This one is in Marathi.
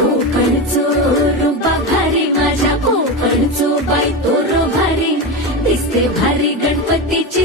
कोकणचो रुबा भारी माझ्या कोकणचो बाई तो रो भारी दिसते भारी गणपतीची